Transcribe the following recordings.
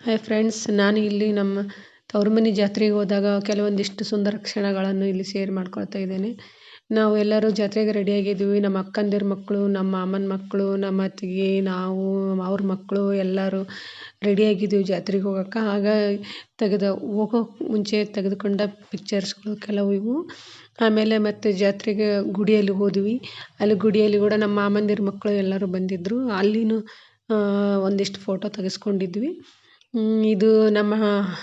Hi friends ನಾನು ಇಲ್ಲಿ ನಮ್ಮ ತವ್ರ ಮನೆ ಜಾತ್ರೆಗೆ ಹೋದಾಗ ಕೆಲವೊಂದಿಷ್ಟು ಸುಂದರ ಕ್ಷಣಗಳನ್ನು ಇಲ್ಲಿ ಶೇರ್ ಮಾಡ್ಕೊಳ್ತಾ ಇದ್ದೇನೆ. ನಾವು ಎಲ್ಲರೂ ಜಾತ್ರೆಗೆ ರೆಡಿಯಾಗಿದ್ವಿ ನಮ್ಮ ಅಕ್ಕಂದಿರ ಮಕ್ಕಳು ನಮ್ಮ ಅಮ್ಮನ ಮಕ್ಕಳು ನಮ್ಮ ಅತ್ತಿಗೆ, ನಾವು, ಅವ್ರ ಮಕ್ಕಳು ಎಲ್ಲರೂ ರೆಡಿಯಾಗಿದ್ದೀವಿ ಜಾತ್ರೆಗೆ ಹೋಗೋಕ್ಕೆ. ಆಗ ತೆಗೆದ, ಹೋಗೋ ಮುಂಚೆ ತೆಗೆದುಕೊಂಡ ಪಿಕ್ಚರ್ಸ್ಗಳು ಕೆಲವು ಇವು. ಆಮೇಲೆ ಮತ್ತೆ ಜಾತ್ರೆಗೆ ಗುಡಿಯಲ್ಲಿ ಹೋದ್ವಿ. ಅಲ್ಲಿ ಗುಡಿಯಲ್ಲಿ ಕೂಡ ನಮ್ಮ ಮಾಮಂದಿರ ಮಕ್ಕಳು ಎಲ್ಲರೂ ಬಂದಿದ್ದರು ಅಲ್ಲಿನೂ ಒಂದಿಷ್ಟು ಫೋಟೋ ತೆಗೆಸ್ಕೊಂಡಿದ್ವಿ. ಇದು ನಮ್ಮ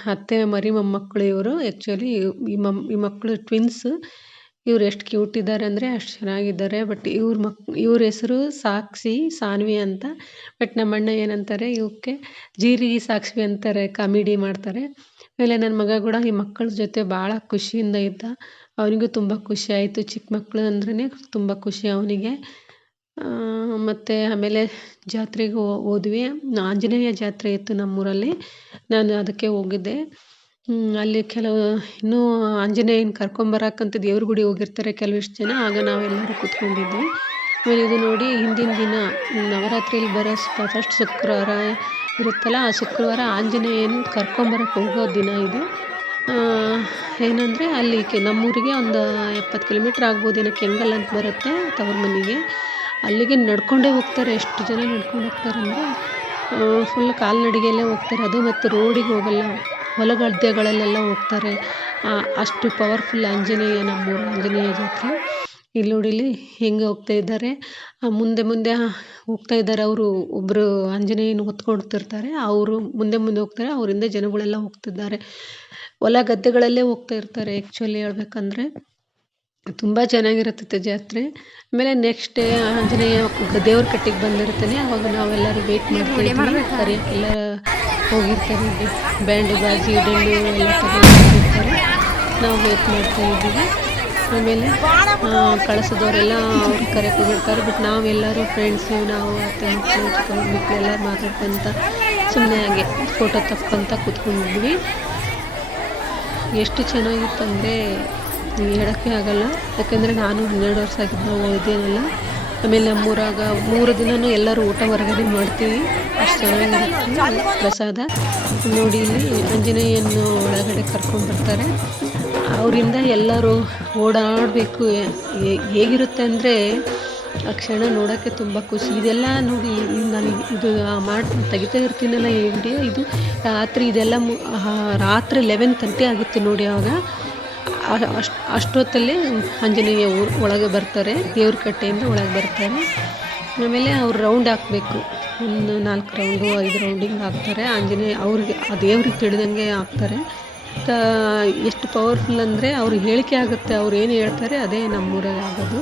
ಅತ್ತೆ, ಮರಿ, ಮೊಮ್ಮಕ್ಕಳು ಇವರು. ಆ್ಯಕ್ಚುಲಿ ಈ ಮಮ್, ಈ ಮಕ್ಕಳು ಟ್ವಿನ್ಸ್ ಇವ್ರು ಎಷ್ಟು ಕ್ಯೂಟ್ ಇದ್ದಾರೆ ಅಂದರೆ ಅಷ್ಟು ಚೆನ್ನಾಗಿದ್ದಾರೆ. ಬಟ್ ಇವ್ರ ಮಕ್, ಇವ್ರ ಹೆಸರು ಸಾಕ್ಷಿ, ಸಾನ್ವಿ ಅಂತ. ಬಟ್ ನಮ್ಮ ಅಣ್ಣ ಏನಂತಾರೆ ಇವಕ್ಕೆ ಜೀರಿಗೆ ಸಾಕ್ಷಿ ಅಂತಾರೆ, ಕಾಮಿಡಿ ಮಾಡ್ತಾರೆ. ಆಮೇಲೆ ನನ್ನ ಮಗ ಕೂಡ ಈ ಮಕ್ಕಳ ಜೊತೆ ಭಾಳ ಖುಷಿಯಿಂದ ಇದ್ದ. ಅವನಿಗೂ ತುಂಬ ಖುಷಿ ಆಯಿತು. ಚಿಕ್ಕ ಮಕ್ಕಳು ಅಂದ್ರೇ ತುಂಬ ಖುಷಿ ಅವನಿಗೆ. ಮತ್ತು ಆಮೇಲೆ ಜಾತ್ರೆಗೆ ಹೋದ್ವಿ. ಆಂಜನೇಯ ಜಾತ್ರೆ ಇತ್ತು ನಮ್ಮೂರಲ್ಲಿ. ನಾನು ಅದಕ್ಕೆ ಹೋಗಿದ್ದೆ. ಅಲ್ಲಿ ಕೆಲವು, ಇನ್ನೂ ಆಂಜನೇಯನ ಕರ್ಕೊಂಬರಕ್ಕಂತ ದೇವ್ರ ಗುಡಿ ಹೋಗಿರ್ತಾರೆ ಕೆಲವಿಷ್ಟು ಜನ. ಆಗ ನಾವೆಲ್ಲರೂ ಕೂತ್ಕೊಂಡಿದ್ವಿ. ಆಮೇಲೆ ಇದು ನೋಡಿ ಹಿಂದಿನ ದಿನ ನವರಾತ್ರಿಯಲ್ಲಿ ಬರೋ ಫಸ್ಟ್ ಶುಕ್ರವಾರ ಇರುತ್ತಲ್ಲ, ಆ ಶುಕ್ರವಾರ ಆಂಜನೇಯನ ಕರ್ಕೊಂಬರಕ್ಕೆ ಹೋಗೋ ದಿನ ಇದು. ಏನಂದರೆ ಅಲ್ಲಿ ಕೆ, ನಮ್ಮೂರಿಗೆ ಒಂದು ಎಪ್ಪತ್ತು ಕಿಲೋಮೀಟ್ರ್ ಆಗ್ಬೋದೇನೋ ಕೆಂಗಲ್ ಅಂತ ಬರುತ್ತೆ ತವರ್ ಮನೆಗೆ. ಅಲ್ಲಿಗೆ ನಡ್ಕೊಂಡೇ ಹೋಗ್ತಾರೆ. ಎಷ್ಟು ಜನ ನಡ್ಕೊಂಡು ಹೋಗ್ತಾರೆ ಅಂದರೆ ಫುಲ್ ಕಾಲ್ನಡಿಗೆಯಲ್ಲೇ ಹೋಗ್ತಾರೆ. ಅದು ಮತ್ತು ರೋಡಿಗೆ ಹೋಗಲ್ಲ. ಹೊಲ ಗದ್ದೆಗಳಲ್ಲೆಲ್ಲ ಹೋಗ್ತಾರೆ ಅಷ್ಟು ಪವರ್ಫುಲ್ ಆಂಜನೇಯ, ನಮ್ಮೂರು ಆಂಜನೇಯ ಜಾತ್ರೆ. ಇಲ್ಲಿ ನೋಡಿ, ಇಲ್ಲಿ ಹೆಂಗೆ ಹೋಗ್ತಾ ಇದ್ದಾರೆ. ಮುಂದೆ ಮುಂದೆ ಹೋಗ್ತಾ ಇದ್ದಾರೆ ಅವರು. ಒಬ್ಬರು ಆಂಜನೇಯನ ಹೊತ್ಕೊಡ್ತಿರ್ತಾರೆ ಅವರು ಮುಂದೆ ಮುಂದೆ ಹೋಗ್ತಾರೆ. ಅವರಿಂದ ಜನಗಳೆಲ್ಲ ಹೋಗ್ತಿದ್ದಾರೆ. ಹೊಲ ಗದ್ದೆಗಳಲ್ಲೇ ಹೋಗ್ತಾ ಇರ್ತಾರೆ. ಆ್ಯಕ್ಚುಲಿ ಹೇಳ್ಬೇಕಂದ್ರೆ ತುಂಬ ಚೆನ್ನಾಗಿರುತ್ತೆ ಜಾತ್ರೆ. ಆಮೇಲೆ ನೆಕ್ಸ್ಟ್ ಡೇ ಆಂಜನೇಯ ದೇವ್ರ ಕಟ್ಟಿಗೆ ಬಂದಿರ್ತಾನೆ ಅವಾಗ ನಾವೆಲ್ಲರೂ ವೇಟ್ ಮಾಡ್ತೀವಿ ಎಲ್ಲ ಹೋಗಿರ್ತಾರೆ. ಬ್ಯಾಂಡ್ ಬಾಜಿ ಡೆಲ್ಲು ಎಲ್ಲ ತಗೊಂಡಿರ್ತಾರೆ ನಾವು ವೇಟ್ ಮಾಡ್ತಾ ಇದ್ದೀವಿ ಆಮೇಲೆ ಕಳಿಸಿದವರೆಲ್ಲ ಅವ್ರು ಕರೆಕ್ಟ್ ಹೋಗಿರ್ತಾರೆ ಬಟ್ ನಾವೆಲ್ಲರೂ ಫ್ರೆಂಡ್ಸು ನಾವು ಅತ್ತೆ ಮಕ್ಕಳು ಚಿಕ್ಕ ಮಕ್ಕಳು ಎಲ್ಲ ಮಾತಾಡ್ಕೊತ ಸುಮ್ಮನೆ ಹಾಗೆ ಫೋಟೋ ತಕ್ಕೊಂತ ಕೂತ್ಕೊಂಡಿದ್ವಿ. ಎಷ್ಟು ಚೆನ್ನಾಗಿತ್ತಂದರೆ ಹೇಳೋಕ್ಕೆ ಆಗಲ್ಲ. ಯಾಕೆಂದರೆ ನಾನು ಹನ್ನೆರಡು ವರ್ಷ ಆಗಿದ್ದು ಹೋಗಿದ್ದೇನಲ್ಲ ಆಮೇಲೆ ನಮ್ಮೂರಾಗ ಮೂರು ದಿನವೂ ಎಲ್ಲರೂ ಊಟ ಹೊರಗಡೆ ಮಾಡ್ತೀವಿ. ಅಷ್ಟು ಚೆನ್ನಾಗಿರುತ್ತೆ ಪ್ರಸಾದ. ನೋಡಿ ಇಲ್ಲಿ ಆಂಜನೇಯನ್ನು ಒಳಗಡೆ ಕರ್ಕೊಂಡು ಬರ್ತಾರೆ. ಅವರಿಂದ ಎಲ್ಲರೂ ಓಡಾಡಬೇಕು. ಹೇಗಿರುತ್ತೆ ಅಂದರೆ ಆ ಕ್ಷಣ ನೋಡೋಕ್ಕೆ ತುಂಬ ಖುಷಿ. ಇದೆಲ್ಲ ನೋಡಿ, ನಾನು ಇದು ಮಾಡಿ, ತೆಗಿತಾ ಇರ್ತೀನಲ್ಲ ವಿಡಿಯೋ ಇದು ರಾತ್ರಿ, ಇದೆಲ್ಲ ರಾತ್ರಿ ಲೆವೆನ್ ತರ್ಟಿ ಆಗುತ್ತೆ ನೋಡಿ ಆವಾಗ. ಅಷ್ಟೊತ್ತಲ್ಲಿ ಆಂಜನೇಯ ಊರು ಒಳಗೆ ಬರ್ತಾರೆ, ದೇವ್ರ ಕಟ್ಟೆಯಿಂದ ಒಳಗೆ ಬರ್ತಾರೆ. ಆಮೇಲೆ ಅವ್ರು ರೌಂಡ್ ಹಾಕಬೇಕು. ಒಂದು ನಾಲ್ಕು ರೌಂಡು ಐದು ರೌಂಡಿಂಗ್ ಹಾಕ್ತಾರೆ. ಆಂಜನೇಯ ಅವ್ರಿಗೆ, ಆ ದೇವ್ರಿಗೆ ತಿಳಿದಂಗೆ ಹಾಕ್ತಾರೆ. ಎಷ್ಟು ಪವರ್ಫುಲ್ ಅಂದರೆ ಅವ್ರಿಗೆ ಹೇಳಿಕೆ ಆಗುತ್ತೆ, ಅವ್ರು ಏನು ಹೇಳ್ತಾರೆ ಅದೇ ನಮ್ಮೂರಲ್ಲಿ ಆಗೋದು.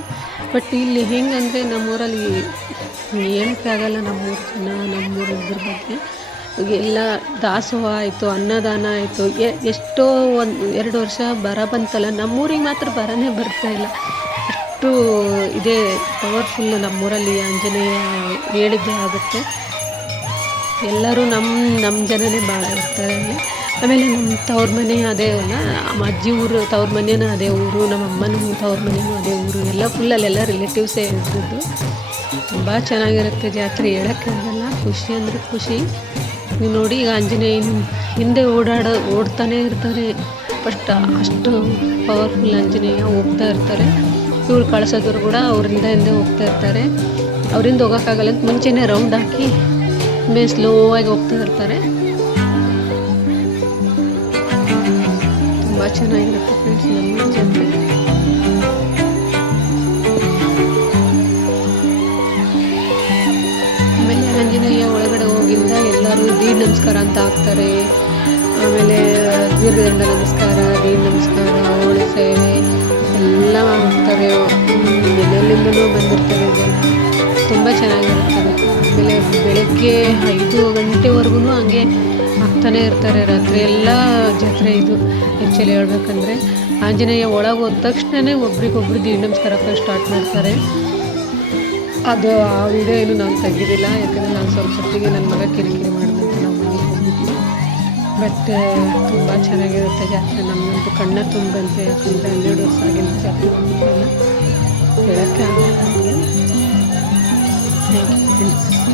ಬಟ್ ಇಲ್ಲಿ ಹೆಂಗಂದರೆ ನಮ್ಮೂರಲ್ಲಿ ಹೇಳಕ್ಕೆ ಆಗಲ್ಲ ನಮ್ಮೂರು ಜನ, ನಮ್ಮೂರ ಇದ್ರ ಬಗ್ಗೆ. ಎಲ್ಲ ದಾಸೋಹ ಆಯಿತು, ಅನ್ನದಾನ ಆಯಿತು ಎಷ್ಟೋ ಒಂದು ಎರಡು ವರ್ಷ ಬರ ಬಂತಲ್ಲ, ನಮ್ಮೂರಿಗೆ ಮಾತ್ರ ಬರನೇ ಇಲ್ಲ. ಅಷ್ಟು ಇದೇ ಪವರ್ಫುಲ್ ನಮ್ಮೂರಲ್ಲಿ ಆಂಜನೇಯ ಹೇಳಿದ್ದೇ ಆಗುತ್ತೆ. ಎಲ್ಲರೂ ನಮ್ಮ ನಮ್ಮ ಜನನೇ ಭಾಳ ಇರ್ತಾರೆ ಅಲ್ಲಿ. ಆಮೇಲೆ ನಮ್ಮ ತವ್ರ ಮನೆ ಅದೇ ಅಲ್ಲ, ನಮ್ಮ ಅಜ್ಜಿ ಊರು, ತವ್ರ ಮನೆಯೂ ಅದೇ ಊರು, ನಮ್ಮ ಅಮ್ಮನೂ ತವ್ರ ಮನೆಯೂ ಅದೇ ಊರು, ಎಲ್ಲ ಫುಲ್ ಅಲ್ಲೆಲ್ಲ ರಿಲೇಟಿವ್ಸೇ ಇರ್ತಿದ್ದು ತುಂಬ ಚೆನ್ನಾಗಿರುತ್ತೆ ಜಾತ್ರೆ ಆಗಲ್ಲ ಖುಷಿ ಅಂದರೆ ಖುಷಿ. ನೀವು ನೋಡಿ ಈಗ ಆಂಜನೇಯ ಹಿಂದೆ ಓಡಾಡೋ ಓಡ್ತಾನೆ ಇರ್ತಾರೆ. ಫಸ್ಟ್ ಅಷ್ಟು ಪವರ್ಫುಲ್ ಆಂಜನೇಯ ಹೋಗ್ತಾ ಇರ್ತಾರೆ. ಇವ್ರು ಕಳ್ಸೋದ್ರು ಕೂಡ ಅವರಿಂದ ಹಿಂದೆ ಹೋಗ್ತಾ ಇರ್ತಾರೆ. ಅವರಿಂದ ಹೋಗೋಕ್ಕಾಗಲ್ಲ ಅಂತ ಮುಂಚೆನೇ ರೌಂಡ್ ಹಾಕಿ ಮೇ ಸ್ಲೋ ಆಗಿ ಹೋಗ್ತಾ ಇರ್ತಾರೆ. ತುಂಬ ಚೆನ್ನಾಗಿರುತ್ತೆ ಫ್ರೆಂಡ್ಸ್ ನಮ್ಮ ಜಾತ್ರೆ ನಮಸ್ಕಾರ ಅಂತ ಹಾಕ್ತಾರೆ. ಆಮೇಲೆ ದೀರ್ಘದಂಡ ನಮಸ್ಕಾರ ದೀಡ್ ನಮಸ್ಕಾರ ಅವಳ ಸೇವೆ, ಎಲ್ಲ ಹೋಗ್ತಾರೆ ಎಲ್ಲೆಲ್ಲಿಂದಲೂ ಬಂದಿರ್ತಾರೆ ತುಂಬ ಚೆನ್ನಾಗಿರ್ತಾರೆ ಆಮೇಲೆ ಬೆಳಗ್ಗೆ ಐದು ಗಂಟೆವರೆಗೂ ಹಂಗೆ ಆಗ್ತಾನೆ ಇರ್ತಾರೆ. ರಾತ್ರಿ ಎಲ್ಲ ಜಾತ್ರೆ ಇದು. ಆ್ಯಕ್ಚುಲಿ ಹೇಳ್ಬೇಕಂದ್ರೆ ಆಂಜನೇಯ ಒಳಗೆ ಹೋದ ತಕ್ಷಣವೇ ಒಬ್ರಿಗೊಬ್ರು ದೀಡ್ ನಮಸ್ಕಾರ ಸ್ಟಾರ್ಟ್ ಮಾಡ್ತಾರೆ. ಅದು ಆ ವಿಡಿಯೋ ಏನು ನಾನು ತೆಗೆದಿಲ್ಲ ಯಾಕಂದರೆ ನಾನು ಸ್ವಲ್ಪ ಹೊತ್ತಿಗೆ ನನ್ನ ಮಗ ಕಿರಿಕಿರಿ ಬಟ್ ತುಂಬ ಚೆನ್ನಾಗಿರುತ್ತೆ ಜಾತ್ರೆ. ನಮ್ಮದು ಕಣ್ಣ ತುಂಬಂತೆ. ಯಾಕಂದರೆ ಹನ್ನೆರಡು ವರ್ಷ ಆಗಿಂದ ಜಾತ್ರೆ ಹೇಳೋಕ್ಕೆ ನನಗೆ ಥ್ಯಾಂಕ್ ಯು ಫ್ರೆಂಡ್ಸ್